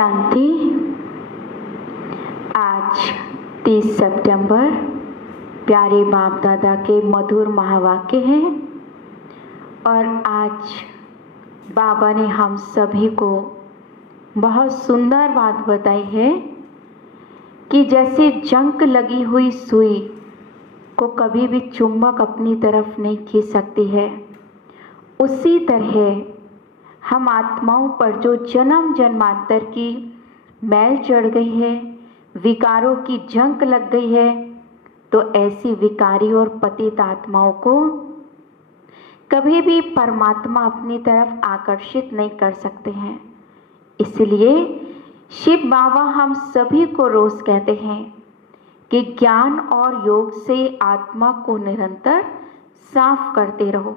शांति। आज 30 सितंबर प्यारे बाप दादा के मधुर महावाक्य हैं और आज बाबा ने हम सभी को बहुत सुंदर बात बताई है कि जैसे जंग लगी हुई सुई को कभी भी चुंबक अपनी तरफ नहीं खींच सकती है, उसी तरह हम आत्माओं पर जो जन्म जन्मांतर की मैल चढ़ गई है, विकारों की जंग लग गई है, तो ऐसी विकारी और पतित आत्माओं को कभी भी परमात्मा अपनी तरफ आकर्षित नहीं कर सकते हैं। इसलिए शिव बाबा हम सभी को रोज कहते हैं कि ज्ञान और योग से आत्मा को निरंतर साफ करते रहो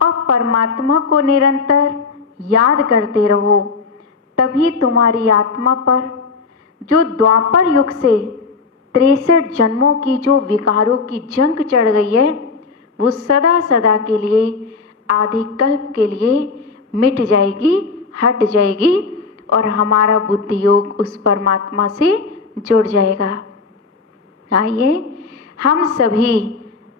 और परमात्मा को निरंतर याद करते रहो, तभी तुम्हारी आत्मा पर जो द्वापर युग से 63 जन्मों की जो विकारों की जंग चढ़ गई है, वो सदा सदा के लिए, आधि कल्प के लिए मिट जाएगी, हट जाएगी और हमारा बुद्धि योग उस परमात्मा से जुड़ जाएगा। आइए हम सभी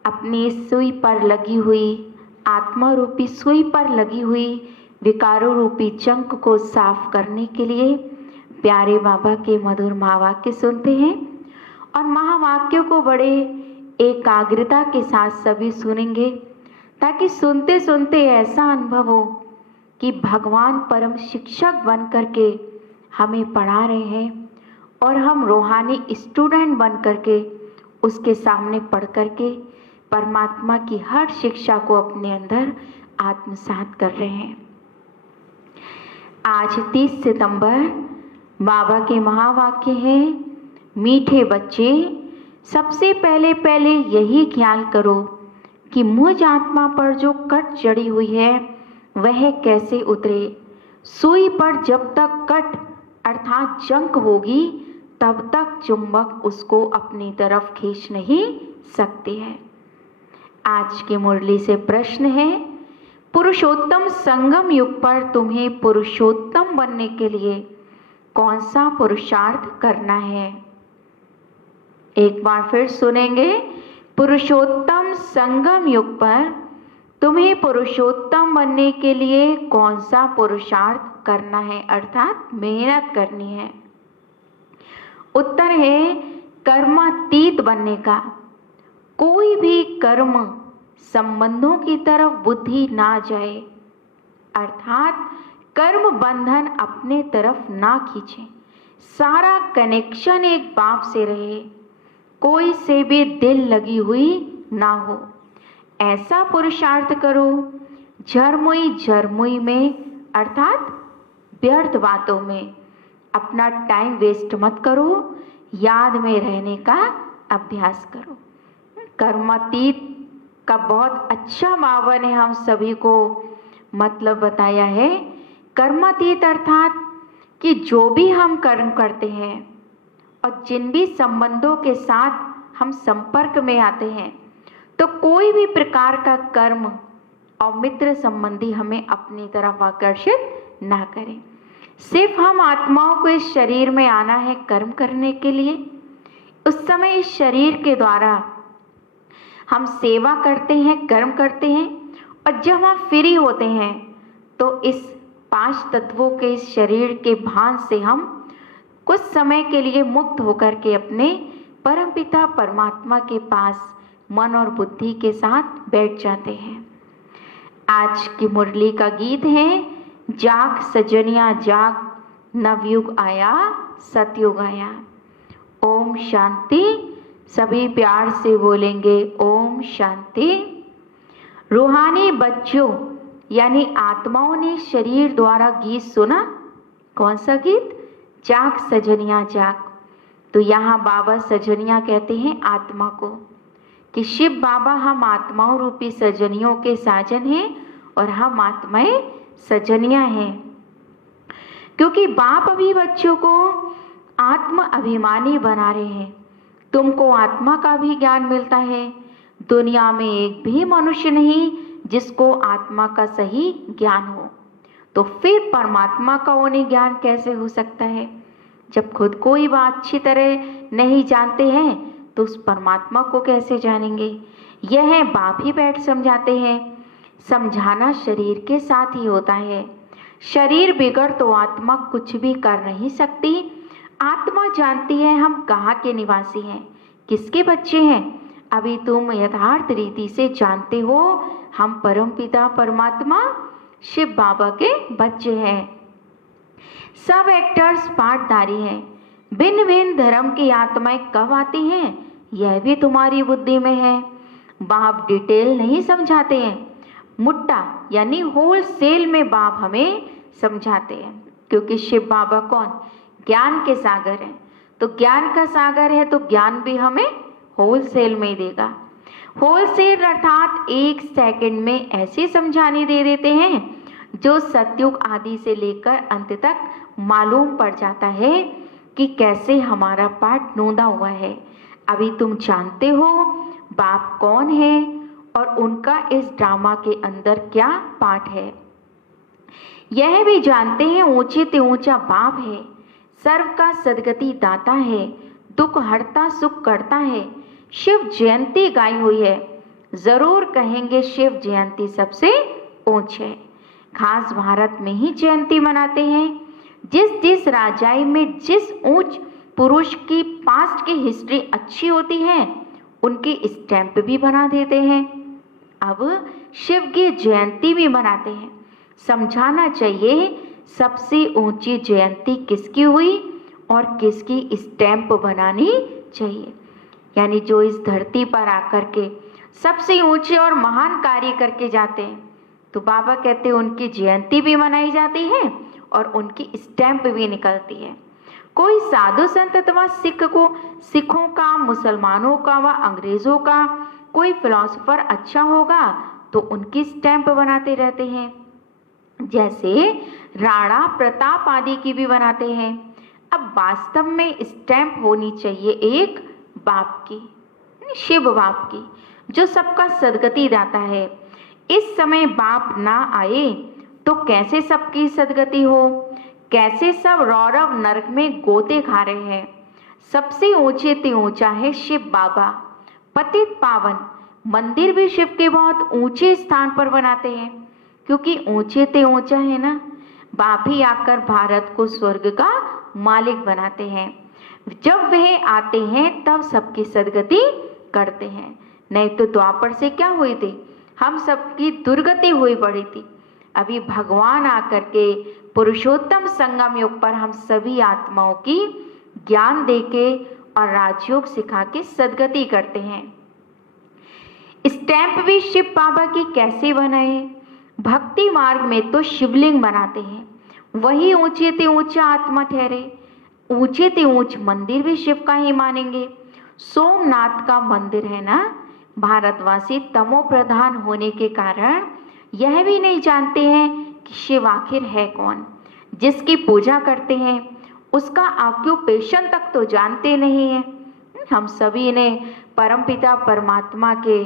अपनी सुई पर लगी हुई, आत्मा रूपी सुई पर लगी हुई विकारों रूपी जंग को साफ करने के लिए प्यारे बाबा के मधुर महावाक्य सुनते हैं और महावाक्यों को बड़े एकाग्रता के साथ सभी सुनेंगे, ताकि सुनते सुनते ऐसा अनुभव हो कि भगवान परम शिक्षक बन करके हमें पढ़ा रहे हैं और हम रूहानी स्टूडेंट बन करके उसके सामने पढ़ करके परमात्मा की हर शिक्षा को अपने अंदर आत्मसात कर रहे हैं। आज 30 सितंबर बाबा के महावाक्य हैं, मीठे बच्चे, सबसे पहले यही ख्याल करो कि मुझ आत्मा पर जो कट चढ़ी हुई है वह कैसे उतरे। सुई पर जब तक कट अर्थात जंग होगी तब तक चुंबक उसको अपनी तरफ खींच नहीं सकती है। आज की मुरली से प्रश्न है, पुरुषोत्तम संगम युग पर तुम्हें पुरुषोत्तम बनने के लिए कौन सा पुरुषार्थ करना है। एक बार फिर सुनेंगे, पुरुषोत्तम संगम युग पर तुम्हें पुरुषोत्तम बनने के लिए कौन सा पुरुषार्थ करना है, अर्थात मेहनत करनी है। उत्तर है कर्मातीत बनने का। कोई भी कर्म संबंधों की तरफ बुद्धि ना जाए, अर्थात कर्म बंधन अपने तरफ ना खींचे, सारा कनेक्शन एक बाप से रहे, कोई से भी दिल लगी हुई ना हो। ऐसा पुरुषार्थ करो, झरमुई में अर्थात व्यर्थ बातों में अपना टाइम वेस्ट मत करो, याद में रहने का अभ्यास करो। कर्मातीत का बहुत अच्छा बाबा ने हम सभी को मतलब बताया है। कर्मातीत अर्थात कि जो भी हम कर्म करते हैं और जिन भी संबंधों के साथ हम संपर्क में आते हैं, तो कोई भी प्रकार का कर्म और मित्र संबंधी हमें अपनी तरफ आकर्षित ना करें। सिर्फ हम आत्माओं को इस शरीर में आना है कर्म करने के लिए। उस समय इस शरीर के द्वारा हम सेवा करते हैं, कर्म करते हैं, और जब हम फ्री होते हैं तो इस 5 तत्वों के इस शरीर के भान से हम कुछ समय के लिए मुक्त होकर के अपने परमपिता परमात्मा के पास मन और बुद्धि के साथ बैठ जाते हैं। आज की मुरली का गीत है, जाग सजनिया जाग, नवयुग आया सतयुग आया। ओम शांति। सभी प्यार से बोलेंगे ओम शांति। रूहानी बच्चों यानी आत्माओं ने शरीर द्वारा गीत सुना। कौन सा गीत? जाग सजनिया जाग। तो यहाँ बाबा सजनिया कहते हैं आत्मा को, कि शिव बाबा हम आत्माओं रूपी सजनियों के साजन हैं और हम आत्माएं सजनिया हैं। क्योंकि बाप अभी बच्चों को आत्म अभिमानी बना रहे हैं। तुमको आत्मा का भी ज्ञान मिलता है। दुनिया में एक भी मनुष्य नहीं जिसको आत्मा का सही ज्ञान हो। तो फिर परमात्मा का उन्हें ज्ञान कैसे हो सकता है? जब खुद को ही वह अच्छी तरह नहीं जानते हैं तो उस परमात्मा को कैसे जानेंगे? यह बाप ही बैठ समझाते हैं। समझाना शरीर के साथ ही होता है। शरीर बिगड़ तो आत्मा कुछ भी कर नहीं सकती। आत्मा जानती है हम कहाँ के निवासी हैं, किसके बच्चे हैं। अभी तुम यथार्थ रीति से जानते हो हम परमपिता परमात्मा शिव बाबा के बच्चे हैं। सब एक्टर्स पाठधारी हैं। भिन्न भिन्न धर्म की आत्माएं कब आती हैं यह भी तुम्हारी बुद्धि में है। बाप डिटेल नहीं समझाते हैं, मुट्टा यानी होलसेल में बाप हमें समझाते हैं। क्योंकि शिव बाबा कौन? ज्ञान के सागर हैं। तो ज्ञान का सागर है तो ज्ञान भी हमें होलसेल में ही देगा। होलसेल अर्थात 1 सेकंड में ऐसी समझानी दे देते हैं जो सतयुग आदि से लेकर अंत तक मालूम पड़ जाता है कि कैसे हमारा पाठ नोंदा हुआ है। अभी तुम जानते हो बाप कौन है और उनका इस ड्रामा के अंदर क्या पाठ है। यह भी जानते हैं ऊंचे ते ऊंचा बाप है, सर्व का सदगति दाता है, दुख हरता सुख करता है। शिव जयंती गाई हुई है, जरूर कहेंगे शिव जयंती सबसे ऊंच है। खास भारत में ही जयंती मनाते हैं। जिस जिस राजाई में जिस ऊंच पुरुष की पास्ट की हिस्ट्री अच्छी होती है उनकी स्टैंप भी बना देते हैं। अब शिव की जयंती भी मनाते हैं। समझाना चाहिए सबसे ऊंची जयंती किसकी हुई और किसकी स्टैंप बनानी चाहिए। यानी जो इस धरती पर आकर के सबसे ऊंचे और महान कार्य करके जाते हैं तो बाबा कहते हैं उनकी जयंती भी मनाई जाती है और उनकी स्टैंप भी निकलती है। कोई साधु संत अथवा सिखों का, मुसलमानों का व अंग्रेजों का कोई फिलोसोफर अच्छा होगा तो उनकी स्टैंप बनाते रहते हैं। जैसे राणा प्रताप आदि की भी बनाते हैं। अब वास्तव में स्टैंप होनी चाहिए एक बाप की, शिव बाप की, जो सबका सदगति दाता है। इस समय बाप ना आए तो कैसे सबकी सदगति हो? कैसे सब रौरव नरक में गोते खा रहे हैं। सबसे ऊंचे ते ऊंचा है शिव बाबा, पतित पावन। मंदिर भी शिव के बहुत ऊंचे स्थान पर बनाते हैं क्योंकि ऊंचे ते ऊंचा है ना। बाप ही आकर भारत को स्वर्ग का मालिक बनाते हैं। जब वह आते हैं तब सबकी सदगति करते हैं, नहीं तो द्वापर से क्या हुई थी, हम सबकी दुर्गति हुई पड़ी थी। अभी भगवान आकर के पुरुषोत्तम संगम युग पर हम सभी आत्माओं की ज्ञान देके और राजयोग सिखा के सदगति करते हैं। स्टैंप भी शिव बाबा की कैसे बनाए? भक्ति मार्ग में तो शिवलिंग बनाते हैं, वही ऊंचे ते ऊंचा आत्मा ठहरे। ऊंचे ते ऊंच मंदिर भी शिव का ही मानेंगे। सोमनाथ का मंदिर है ना। भारतवासी तमो प्रधान होने के कारण यह भी नहीं जानते हैं कि शिव आखिर है कौन। जिसकी पूजा करते हैं उसका ऑक्यूपेशन तक तो जानते नहीं हैं। हम सभी ने परमपिता परमात्मा के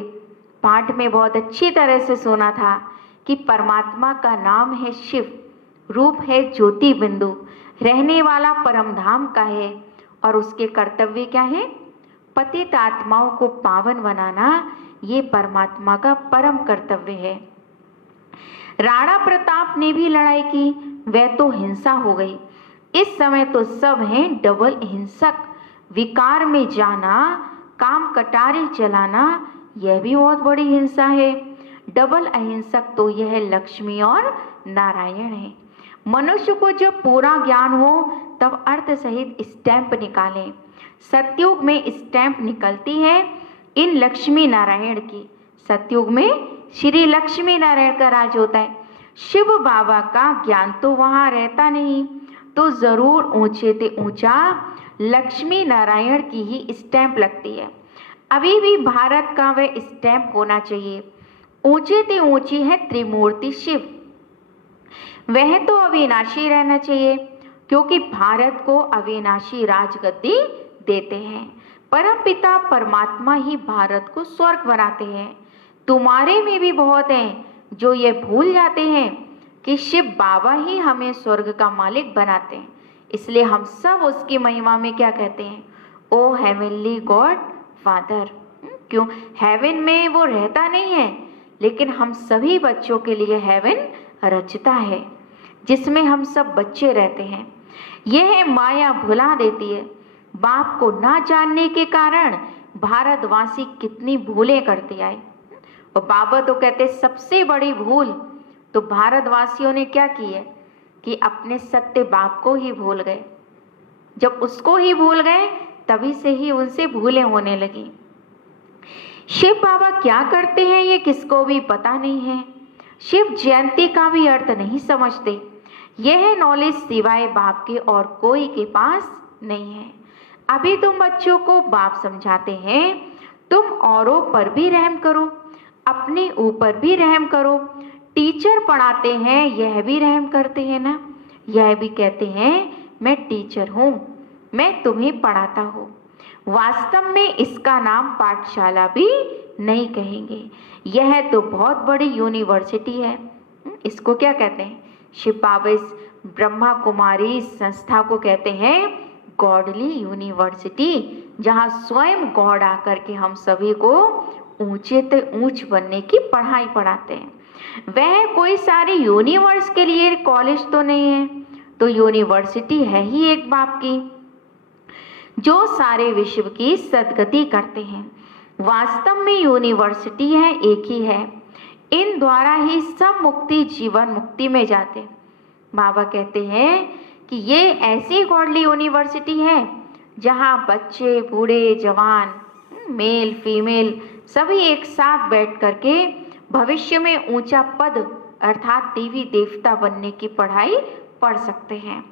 पाठ में बहुत अच्छी तरह से सुना था कि परमात्मा का नाम है शिव, रूप है ज्योति बिंदु, रहने वाला परम धाम का है और उसके कर्तव्य क्या है? पतित आत्माओं को पावन बनाना, ये परमात्मा का परम कर्तव्य है। राणा प्रताप ने भी लड़ाई की, वह तो हिंसा हो गई। इस समय तो सब हैं डबल हिंसक। विकार में जाना, काम कटारी चलाना, यह भी बहुत बड़ी हिंसा है। डबल अहिंसक तो यह लक्ष्मी और नारायण है। मनुष्य को जब पूरा ज्ञान हो तब अर्थ सहित स्टैंप निकालें। सतयुग में स्टैंप निकलती है इन लक्ष्मी नारायण की। सतयुग में श्री लक्ष्मी नारायण का राज होता है। शिव बाबा का ज्ञान तो वहाँ रहता नहीं, तो जरूर ऊंचे ते ऊंचा लक्ष्मी नारायण की ही स्टैंप लगती है। अभी भी भारत का वह स्टैंप होना चाहिए। ऊंचे ते ऊंची है त्रिमूर्ति शिव, वह तो अविनाशी रहना चाहिए क्योंकि भारत को अविनाशी राजगद्दी देते हैं। परमपिता परमात्मा ही भारत को स्वर्ग बनाते हैं। तुम्हारे में भी बहुत हैं जो ये भूल जाते हैं कि शिव बाबा ही हमें स्वर्ग का मालिक बनाते हैं। इसलिए हम सब उसकी महिमा में क्या कहते हैं, ओ हेवनली गॉड फादर। क्यों? हेवन में वो रहता नहीं है, लेकिन हम सभी बच्चों के लिए हेवन रचता है, जिसमें हम सब बच्चे रहते हैं। यह माया भुला देती है। बाप को ना जानने के कारण भारतवासी कितनी भूलें करते आए। और बाबा तो कहते सबसे बड़ी भूल तो भारतवासियों ने क्या की है कि अपने सत्य बाप को ही भूल गए। जब उसको ही भूल गए तभी से ही उनसे भूलें होने लगी। शिव बाबा क्या करते हैं ये किसको भी पता नहीं है। शिव जयंती का भी अर्थ नहीं समझते। यह नॉलेज सिवाय बाप के और कोई के पास नहीं है। अभी तुम बच्चों को बाप समझाते हैं, तुम औरों पर भी रहम करो, अपने ऊपर भी रहम करो। टीचर पढ़ाते हैं, यह भी रहम करते हैं ना, यह भी कहते हैं मैं टीचर हूँ, मैं तुम्हें पढ़ाता हूँ। वास्तव में इसका नाम पाठशाला भी नहीं कहेंगे, यह तो बहुत बड़ी यूनिवर्सिटी है। इसको क्या कहते हैं? शिव बाबा इस ब्रह्मा कुमारी संस्था को कहते हैं गॉडली यूनिवर्सिटी, जहाँ स्वयं गॉड आकर के हम सभी को ऊंचे से ऊंच बनने की पढ़ाई पढ़ाते हैं। वह कोई सारे यूनिवर्स के लिए कॉलेज तो नहीं है, तो यूनिवर्सिटी है ही एक बाप की, जो सारे विश्व की सद्गति करते हैं। वास्तव में यूनिवर्सिटी है एक ही है, इन द्वारा ही सब मुक्ति जीवन मुक्ति में जाते। बाबा कहते हैं कि ये ऐसी गॉडली यूनिवर्सिटी है जहाँ बच्चे बूढ़े जवान मेल फीमेल सभी एक साथ बैठ करके भविष्य में ऊंचा पद अर्थात देवी देवता बनने की पढ़ाई पढ़ सकते हैं।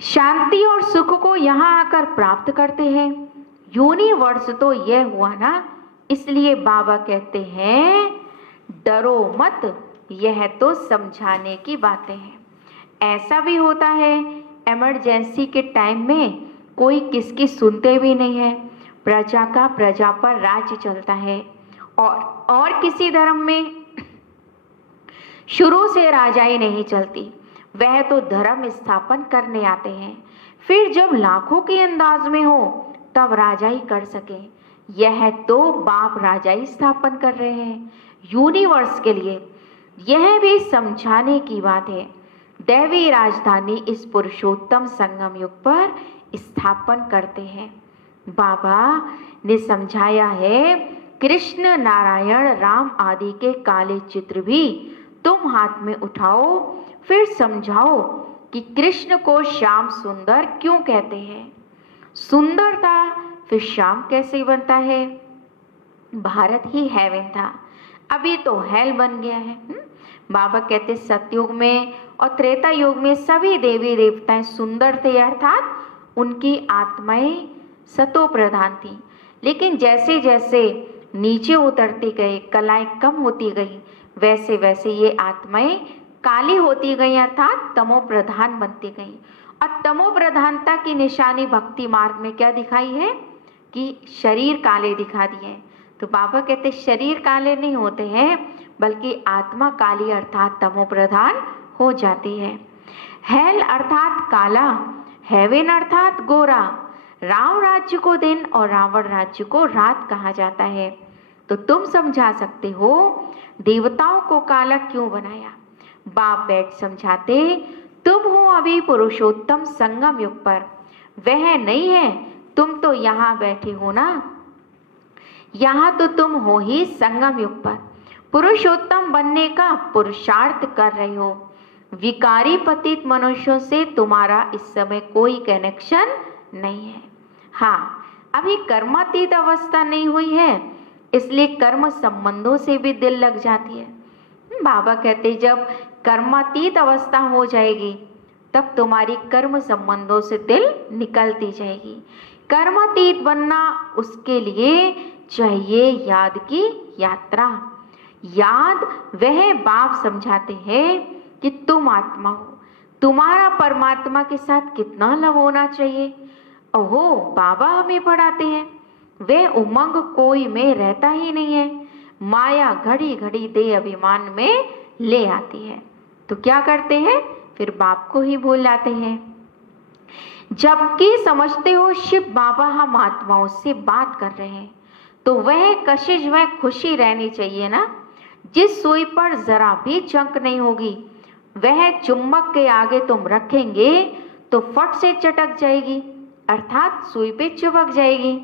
शांति और सुख को यहाँ आकर प्राप्त करते हैं। यूनिवर्स तो यह हुआ ना, इसलिए बाबा कहते हैं डरो मत, यह तो समझाने की बातें हैं। ऐसा भी होता है इमरजेंसी के टाइम में कोई किसकी सुनते भी नहीं है, प्रजा का प्रजा पर राज्य चलता है। और किसी धर्म में शुरू से राजाई नहीं चलती, वह तो धर्म स्थापन करने आते हैं, फिर जब लाखों के अंदाज में हो तब राजाई कर सके। यह तो बाप राजाई स्थापन कर रहे हैं यूनिवर्स के लिए, यह भी समझाने की बात है। दैवी राजधानी इस पुरुषोत्तम संगम युग पर स्थापन करते हैं। बाबा ने समझाया है कृष्ण नारायण राम आदि के काले चित्र भी तुम हाथ में उठाओ, फिर समझाओ कि कृष्ण को श्याम सुंदर क्यों कहते हैं। सुंदर था फिर श्याम कैसे बनता है? भारत ही हेवन था, अभी तो हेल बन गया है। बाबा कहते सतयुग में और त्रेता युग में सभी देवी देवताएं सुंदर थे, अर्थात उनकी आत्माएं सतो प्रधान थी। लेकिन जैसे जैसे नीचे उतरती गए, कलाएं कम होती गई, वैसे वैसे ये आत्माएं काली होती गई, अर्थात तमो प्रधान बनती गई। और तमो प्रधानता की निशानी भक्ति मार्ग में क्या दिखाई है कि शरीर काले दिखा दिए। तो बाबा कहते शरीर काले नहीं होते हैं, बल्कि आत्मा काली अर्थात तमो प्रधान हो जाती है। हेल अर्थात काला, हेवन अर्थात गोरा। राम राज्य को दिन और रावण राज्य को रात कहा जाता है। तो तुम समझा सकते हो देवताओं को काला क्यों बनाया। बाप बैठ समझाते तुम हो अभी पुरुषोत्तम संगम युग पर, वह नहीं है, तुम तो यहाँ बैठे हो ना, यहाँ तो तुम हो ही संगम युग पर। पुरुषोत्तम बनने का पुरुषार्थ कर रहे हो। विकारी पतित मनुष्यों से तुम्हारा इस समय कोई कनेक्शन नहीं है। हाँ, अभी कर्मातीत अवस्था नहीं हुई है, इसलिए कर्म संबंधों से भी दिल लग जाती है। बाबा कहते जब कर्मातीत अवस्था हो जाएगी तब तुम्हारी कर्म संबंधों से दिल निकलती जाएगी। कर्मातीत बनना उसके लिए चाहिए याद की यात्रा। याद वह बाप समझाते हैं कि तुम आत्मा हो, तुम्हारा परमात्मा के साथ कितना लव होना चाहिए। ओहो, बाबा हमें पढ़ाते हैं वे उमंग कोई में रहता ही नहीं है, माया घड़ी घड़ी दे अभिमान में ले आती है। तो क्या करते हैं, फिर बाप को ही भूल जाते हैं। जबकि समझते हो शिव बाबा हम आत्माओं से बात कर रहे हैं, तो वह कशिश, वह खुशी रहनी चाहिए ना। जिस सुई पर जरा भी जंक नहीं होगी, वह चुम्बक के आगे तुम रखेंगे तो फट से चटक जाएगी, अर्थात सुई पे चिपक जाएगी।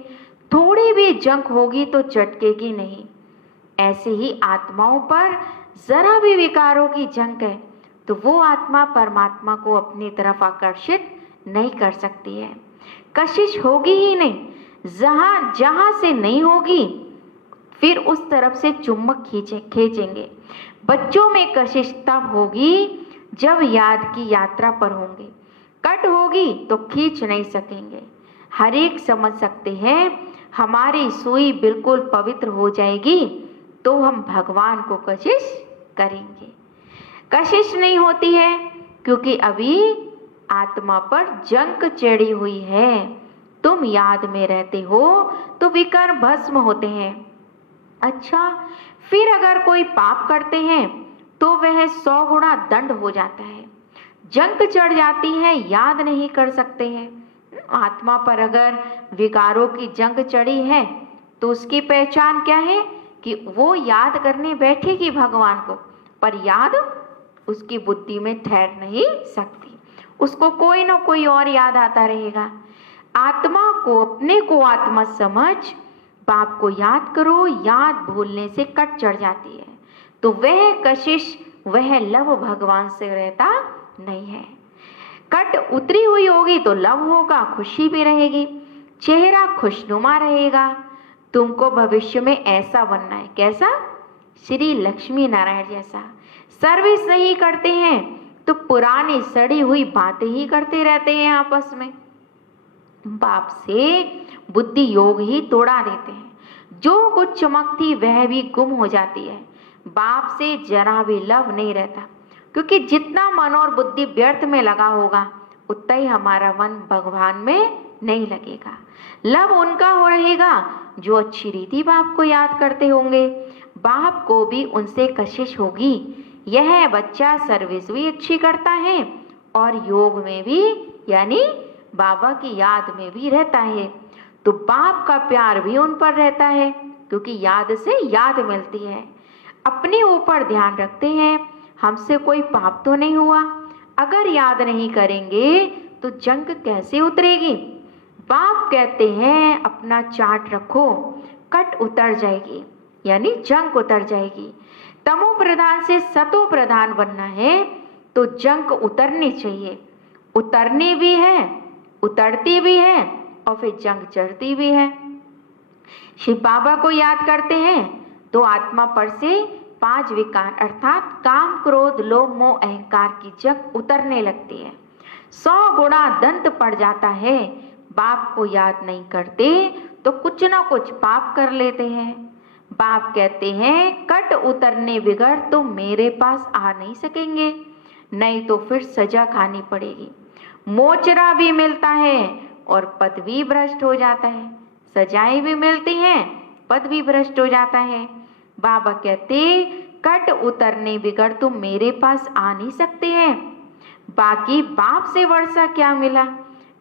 थोड़ी भी जंक होगी तो चटकेगी नहीं। ऐसे ही आत्माओं पर जरा भी विकारों की जंक है तो वो आत्मा परमात्मा को अपनी तरफ आकर्षित नहीं कर सकती है। कशिश होगी ही नहीं। जहां से नहीं होगी फिर उस तरफ से चुम्बक खींचेंगे। बच्चों में कशिश तब होगी जब याद की यात्रा पर होंगे। कट होगी तो खींच नहीं सकेंगे। हर एक समझ सकते हैं हमारी सुई बिल्कुल पवित्र हो जाएगी तो हम भगवान को कशिश करेंगे। कशिश नहीं होती है क्योंकि अभी आत्मा पर जंक चढ़ी हुई है। तुम याद में रहते हो तो विकार भस्म होते हैं। अच्छा, फिर अगर कोई पाप करते हैं तो वह 100 गुना दंड हो जाता है। जंक चढ़ जाती है, याद नहीं कर सकते हैं। आत्मा पर अगर विकारों की जंग चढ़ी है तो उसकी पहचान क्या है कि वो याद करने बैठेगी भगवान को, पर याद उसकी बुद्धि में ठहर नहीं सकती। उसको कोई ना कोई और याद आता रहेगा। आत्मा को, अपने को आत्मा समझ बाप को याद करो। याद भूलने से कट चढ़ जाती है तो वह कशिश, वह लव भगवान से रहता नहीं है। कट उतरी हुई होगी तो लव होगा, खुशी भी रहेगी, चेहरा खुशनुमा रहेगा। तुमको भविष्य में ऐसा बनना है। कैसा? श्री लक्ष्मी नारायण जैसा। सर्विस नहीं करते हैं तो पुरानी सड़ी हुई बातें ही करते रहते हैं आपस में। बाप से बुद्धि योग ही तोड़ा देते हैं। जो कुछ चमक थी वह भी गुम हो जाती है। बाप से जरा भी लव नहीं रहता, क्योंकि जितना मन और बुद्धि व्यर्थ में लगा होगा उतना ही हमारा मन भगवान में नहीं लगेगा। लव उनका हो रहेगा जो अच्छी रीति बाप को याद करते होंगे। बाप को भी उनसे कशिश होगी। यह बच्चा सर्विस भी अच्छी करता है और योग में भी, यानी बाबा की याद में भी रहता है, तो बाप का प्यार भी उन पर रहता है, क्योंकि याद से याद मिलती है। अपने ऊपर ध्यान रखते हैं, हमसे कोई पाप तो नहीं हुआ। अगर याद नहीं करेंगे तो जंग कैसे उतरेगी? बाप कहते हैं अपना चार्ट रखो, कट उतर जाएगी, यानी जंग उतर जाएगी। तमो प्रधान से सतो प्रधान बनना है तो जंग उतरनी चाहिए। उतरनी भी है, उतरती भी है और फिर जंग चढ़ती भी है। शिव बाबा को याद करते हैं तो आत्मा पर से 5 विकार अर्थात काम, क्रोध, लोभ, मोह, अहंकार की जंग उतरने लगती है। 100 गुना दंत पड़ जाता है। बाप को याद नहीं करते तो कुछ ना कुछ पाप कर लेते हैं। बाप कहते हैं कट उतरने बिगड़ तुम मेरे पास आ नहीं सकेंगे, नहीं तो फिर सजा खानी पड़ेगी। मोचरा भी मिलता है और पद भी भ्रष्ट हो जाता है। सजाएं भी मिलती हैं, पद भी भ्रष्ट हो जाता है। बाबा कहते कट उतरने बिगड़ तुम मेरे पास आ नहीं सकते हैं। बाकी बाप से वर्षा क्या मिला?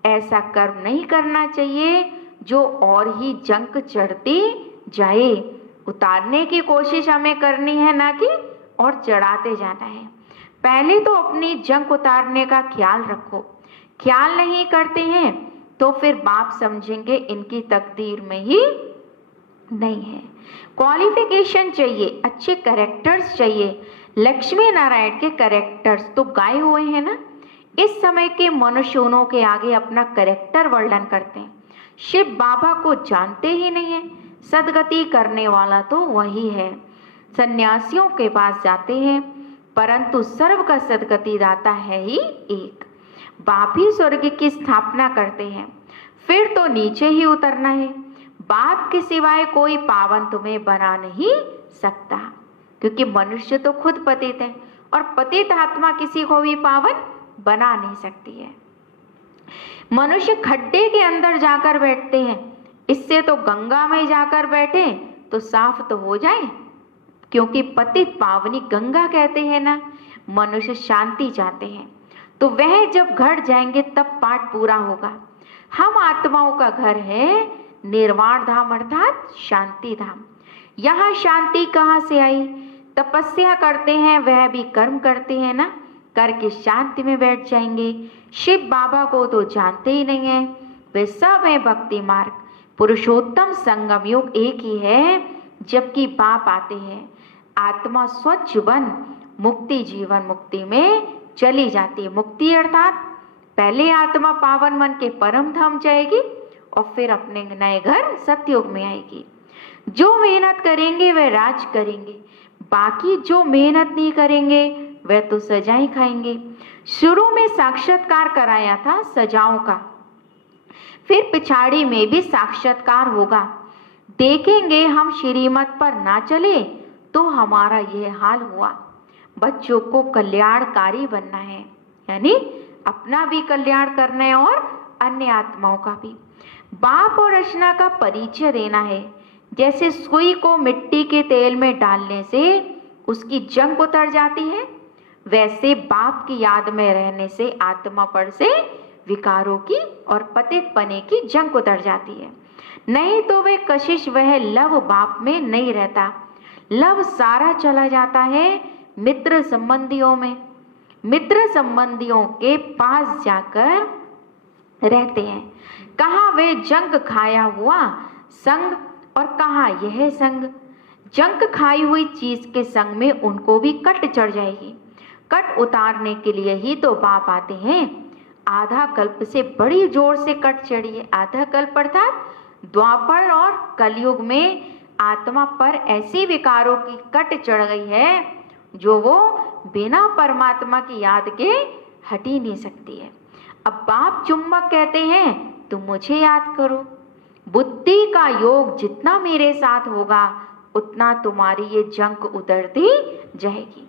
ऐसा कर्म नहीं करना चाहिए जो और ही जंक चढ़ती जाए। उतारने की कोशिश हमें करनी है, ना कि और चढ़ाते जाना है। पहले तो अपनी जंक उतारने का ख्याल रखो। ख्याल नहीं करते हैं तो फिर बाप समझेंगे इनकी तकदीर में ही नहीं है। क्वालिफिकेशन चाहिए, अच्छे कैरेक्टर्स चाहिए। लक्ष्मी नारायण के कैरेक्टर्स तो गाए हुए हैं ना। इस समय के मनुष्यों के आगे अपना कैरेक्टर वर्णन करते हैं। शिव बाबा को जानते ही नहीं है। सदगति करने वाला तो वही है। सन्यासियों के पास जाते हैं परंतु सर्व का सदगति दाता है ही एक। बाप ही स्वर्ग की स्थापना करते हैं, फिर तो नीचे ही उतरना है। बाप के सिवाय कोई पावन तुम्हें बना नहीं सकता, क्योंकि मनुष्य तो खुद पतित है और पतित आत्मा किसी को भी पावन बना नहीं सकती है। मनुष्य खड्डे के अंदर जाकर बैठते हैं, इससे तो गंगा में जाकर बैठे तो साफ तो हो जाए, क्योंकि पतित पावनी गंगा कहते हैं ना। मनुष्य शांति चाहते हैं, तो वह जब घर जाएंगे तब पाठ पूरा होगा। हम आत्माओं का घर है निर्वाण धाम अर्थात शांति धाम। यहाँ शांति कहाँ से आई? तपस्या करते हैं, वह भी कर्म करते हैं ना, करके शांति में बैठ जाएंगे। शिव बाबा को तो जानते ही नहीं है, वे सब है भक्ति मार्ग। पुरुषोत्तम संगम युग एक ही है, जबकि बाप आते हैं। आत्मा स्वच्छ बन मुक्ति जीवन मुक्ति में चली जाती है। मुक्ति अर्थात पहले आत्मा पावन मन के परम धाम जाएगी और फिर अपने नए घर सतयुग में आएगी। जो मेहनत करेंगे वह राज करेंगे, बाकी जो मेहनत नहीं करेंगे वह तो सजाएं खाएंगे। शुरू में साक्षात्कार कराया था सजाओं का, फिर पिछाड़ी में भी साक्षात्कार होगा। देखेंगे हम श्रीमत पर ना चले तो हमारा यह हाल हुआ। बच्चों को कल्याणकारी बनना है, यानी अपना भी कल्याण करना है और अन्य आत्माओं का भी। बाप और रचना का परिचय देना है। जैसे सुई को मिट्टी के तेल में डालने से उसकी जंग उतर जाती है, वैसे बाप की याद में रहने से आत्मा पर से विकारों की और पतित पने की जंग उतर जाती है। नहीं तो वे कशिश वह लव बाप में नहीं रहता। लव सारा चला जाता है मित्र संबंधियों में। मित्र संबंधियों के पास जाकर रहते हैं। कहाँ वे जंग खाया हुआ संग और कहाँ यह संग। जंग खाई हुई चीज के संग में उनको भी कट चढ़ जाएगी। कट उतारने के लिए ही तो बाप आते हैं। आधा कल्प से बड़ी जोर से कट चढ़ी है। आधा कल्प अर्थात द्वापर और कलयुग में आत्मा पर ऐसी विकारों की कट चढ़ गई है जो वो बिना परमात्मा की याद के हट ही नहीं सकती है। अब बाप चुम्बक कहते हैं तुम मुझे याद करो। बुद्धि का योग जितना मेरे साथ होगा उतना तुम्हारी ये जंग उतरती जाएगी।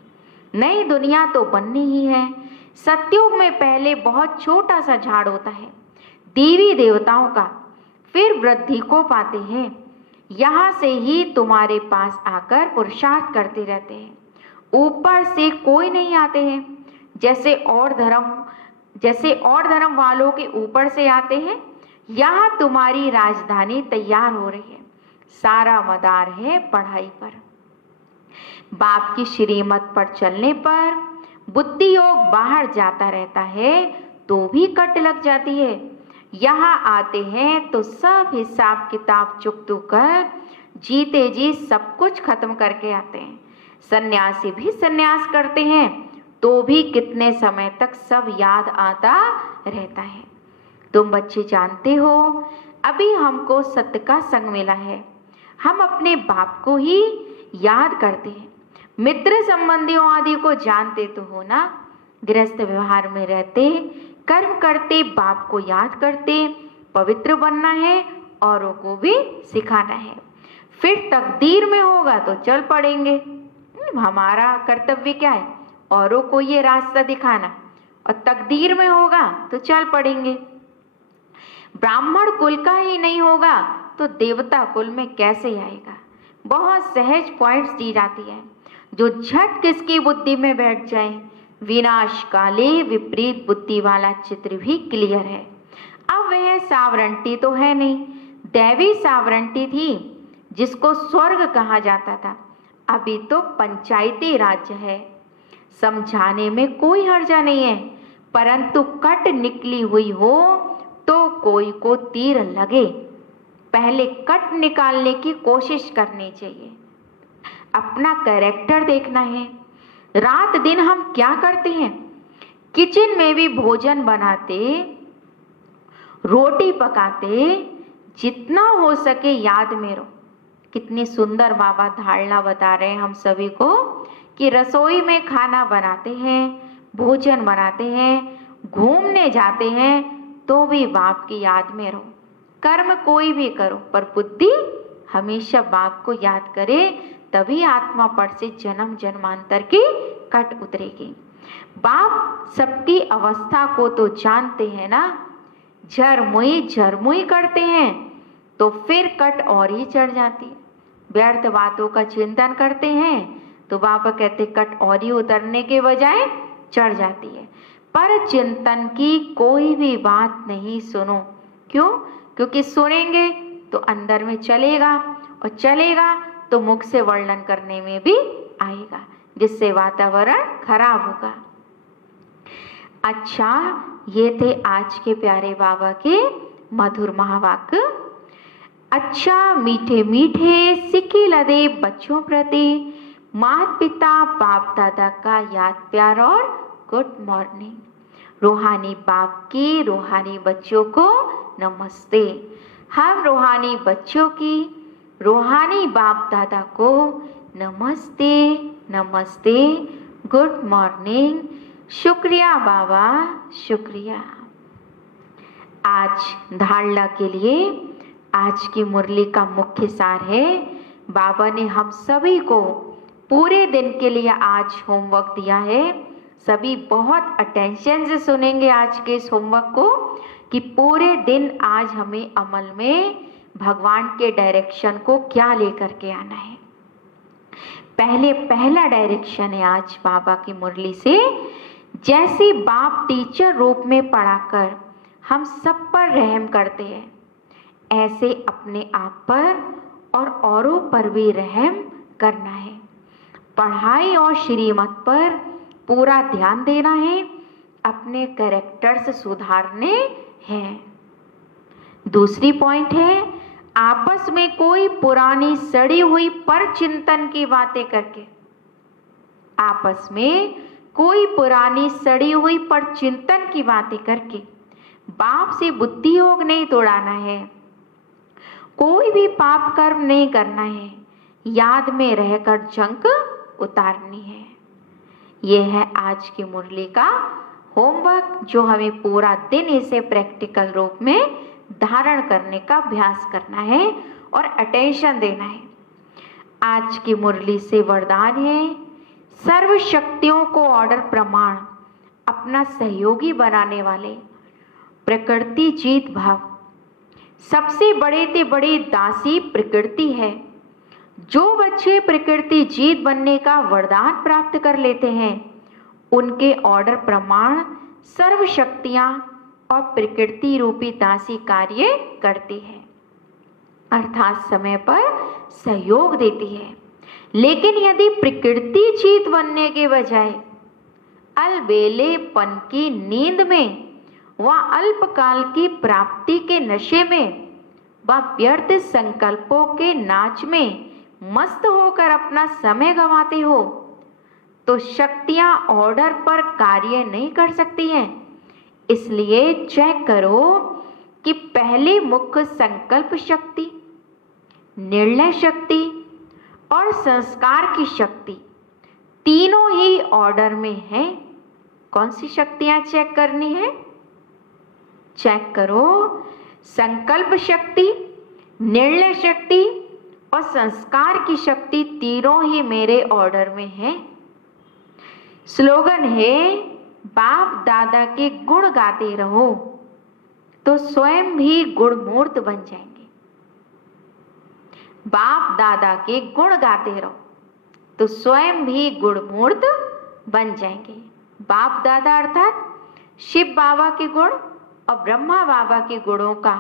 नई दुनिया तो बननी ही है। सतयुग में पहले बहुत छोटा सा झाड़ होता है देवी देवताओं का, फिर वृद्धि को पाते हैं। यहाँ से ही तुम्हारे पास आकर पुरुषार्थ करते रहते हैं। ऊपर से कोई नहीं आते हैं, जैसे और धर्म वालों के ऊपर से आते हैं। यहाँ तुम्हारी राजधानी तैयार हो रही है। सारा मदार है पढ़ाई पर। बाप की श्रीमत पर चलने पर बुद्धि योग बाहर जाता रहता है तो भी कट लग जाती है। यहाँ आते हैं तो सब हिसाब किताब चुकतू कर जीते जी सब कुछ खत्म करके आते हैं। सन्यासी भी सन्यास करते हैं तो भी कितने समय तक सब याद आता रहता है। तुम बच्चे जानते हो अभी हमको सत्य का संग मिला है। हम अपने बाप को ही याद करते हैं। मित्र संबंधियों आदि को जानते तो हो ना। गृहस्थ व्यवहार में रहते, कर्म करते, बाप को याद करते, पवित्र बनना है, औरों को भी सिखाना है। फिर तकदीर में होगा तो चल पड़ेंगे। हमारा कर्तव्य क्या है? औरों को ये रास्ता दिखाना। और तकदीर में होगा तो चल पड़ेंगे। ब्राह्मण कुल का ही नहीं होगा तो देवता कुल में कैसे आएगा? बहुत सहज पॉइंट्स दी जाती है जो झट किसकी बुद्धि में बैठ जाए। विनाश काले विपरीत बुद्धि वाला चित्र भी क्लियर है। अब वह सावरंटी तो है नहीं, दैवी सावरंटी थी जिसको स्वर्ग कहा जाता था। अभी तो पंचायती राज्य है। समझाने में कोई हर्जा नहीं है, परंतु कट निकली हुई हो तो कोई को तीर लगे। पहले कट निकालने की कोशिश करनी चाहिए। अपना कैरेक्टर देखना है। रात दिन हम क्या करते हैं? किचन में भी भोजन बनाते, रोटी पकाते, जितना हो सके याद में रहो। कितनी सुंदर बाबा धारणा बता रहे हैं हम सभी को कि रसोई में खाना बनाते हैं, भोजन बनाते हैं, घूमने जाते हैं तो भी बाप की याद में रहो। कर्म कोई भी करो पर बुद्धि हमेशा बाप को याद करे, तभी आत्मा पर से जन्म जन्मांतर की कट उतरेगी। बाप सबकी अवस्था को तो जानते हैं ना। झरमुई करते हैं तो फिर कट और ही चढ़ जाती है। व्यर्थ बातों का चिंतन करते हैं तो बाबा कहते कटौरी उतरने के बजाय चढ़ जाती है। पर चिंतन की कोई भी बात नहीं सुनो। क्यों? क्योंकि सुनेंगे तो अंदर में चलेगा, और चलेगा तो मुख से वर्णन करने में भी आएगा, जिससे वातावरण खराब होगा। अच्छा, ये थे आज के प्यारे बाबा के मधुर महावाक्य। अच्छा, मीठे मीठे सिक्की लदे बच्चों प्रति माता पिता बाप दादा का याद प्यार और गुड मॉर्निंग। रूहानी बाप की रूहानी बच्चों को नमस्ते। हम रूहानी बच्चों की रूहानी बाप दादा को नमस्ते नमस्ते, गुड मॉर्निंग। शुक्रिया बाबा, शुक्रिया। आज धारणा के लिए आज की मुरली का मुख्य सार है, बाबा ने हम सभी को पूरे दिन के लिए आज होमवर्क दिया है। सभी बहुत अटेंशन से सुनेंगे आज के इस होमवर्क को, कि पूरे दिन आज हमें अमल में भगवान के डायरेक्शन को क्या लेकर के आना है। पहला डायरेक्शन है आज बाबा की मुरली से, जैसे बाप टीचर रूप में पढ़ाकर हम सब पर रहम करते हैं, ऐसे अपने आप पर और औरों पर भी रहम करना है। पढ़ाई और श्रीमत पर पूरा ध्यान देना है, अपने कैरेक्टर्स सुधारने हैं। दूसरी पॉइंट है, आपस में कोई पुरानी सड़ी हुई पर चिंतन की बातें करके, आपस में कोई पुरानी सड़ी हुई पर चिंतन की बातें करके बाप से बुद्धि योग नहीं तोड़ाना है। कोई भी पाप कर्म नहीं करना है, याद में रहकर जंक उतारनी है। यह है आज की मुरली का होमवर्क, जो हमें पूरा दिन इसे प्रैक्टिकल रूप में धारण करने का अभ्यास करना है और अटेंशन देना है। आज की मुरली से वरदान है, सर्व शक्तियों को ऑर्डर प्रमाण अपना सहयोगी बनाने वाले प्रकृति जीत भाव। सबसे बड़े ते बड़ी दासी प्रकृति है। जो बच्चे प्रकृति जीत बनने का वरदान प्राप्त कर लेते हैं, उनके ऑर्डर प्रमाण सर्व शक्तियां और प्रकृति रूपी दासी कार्य करती है, अर्थात समय पर सहयोग देती है। लेकिन यदि प्रकृति जीत बनने के बजाय अलबेलेपन की नींद में व अल्पकाल की प्राप्ति के नशे में व व्यर्थ संकल्पों के नाच में मस्त होकर अपना समय गंवाते हो, तो शक्तियां ऑर्डर पर कार्य नहीं कर सकती हैं। इसलिए चेक करो कि पहले मुख्य संकल्प शक्ति, निर्णय शक्ति और संस्कार की शक्ति तीनों ही ऑर्डर में है। कौन सी शक्तियां चेक करनी है? चेक करो, संकल्प शक्ति, निर्णय शक्ति और संस्कार की शक्ति तीनों ही मेरे ऑर्डर में है। स्लोगन है, बाप दादा के गुण गाते रहो तो स्वयं भी गुणमूर्त बन जाएंगे। बाप दादा के गुण गाते रहो तो स्वयं भी गुणमूर्त बन जाएंगे। बाप दादा अर्थात शिव बाबा के गुण और ब्रह्मा बाबा के गुणों का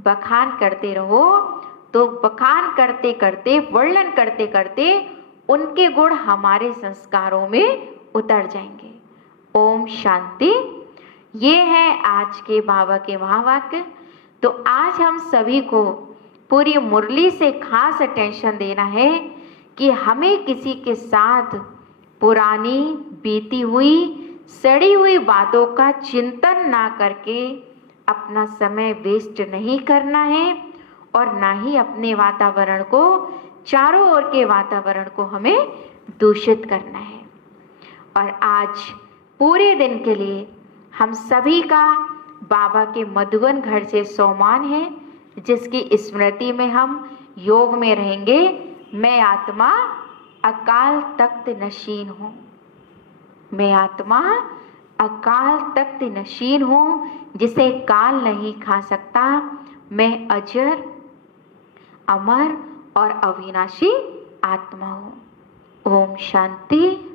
बखान करते रहो, तो बखान करते करते, वर्णन करते करते उनके गुण हमारे संस्कारों में उतर जाएंगे। ओम शांति। ये है आज के बाबा के महावाक्य। तो आज हम सभी को पूरी मुरली से खास अटेंशन देना है कि हमें किसी के साथ पुरानी बीती हुई सड़ी हुई बातों का चिंतन ना करके अपना समय वेस्ट नहीं करना है, और ना ही अपने वातावरण को, चारों ओर के वातावरण को हमें दूषित करना है। और आज पूरे दिन के लिए हम सभी का बाबा के मधुबन घर से सोमान है, जिसकी स्मृति में हम योग में रहेंगे। मैं आत्मा अकाल तख्त नशीन हूँ, मैं आत्मा अकाल तख्त नशीन हूँ, जिसे काल नहीं खा सकता। मैं अजर, अमर और अविनाशी आत्मा हूँ। ओम शांति।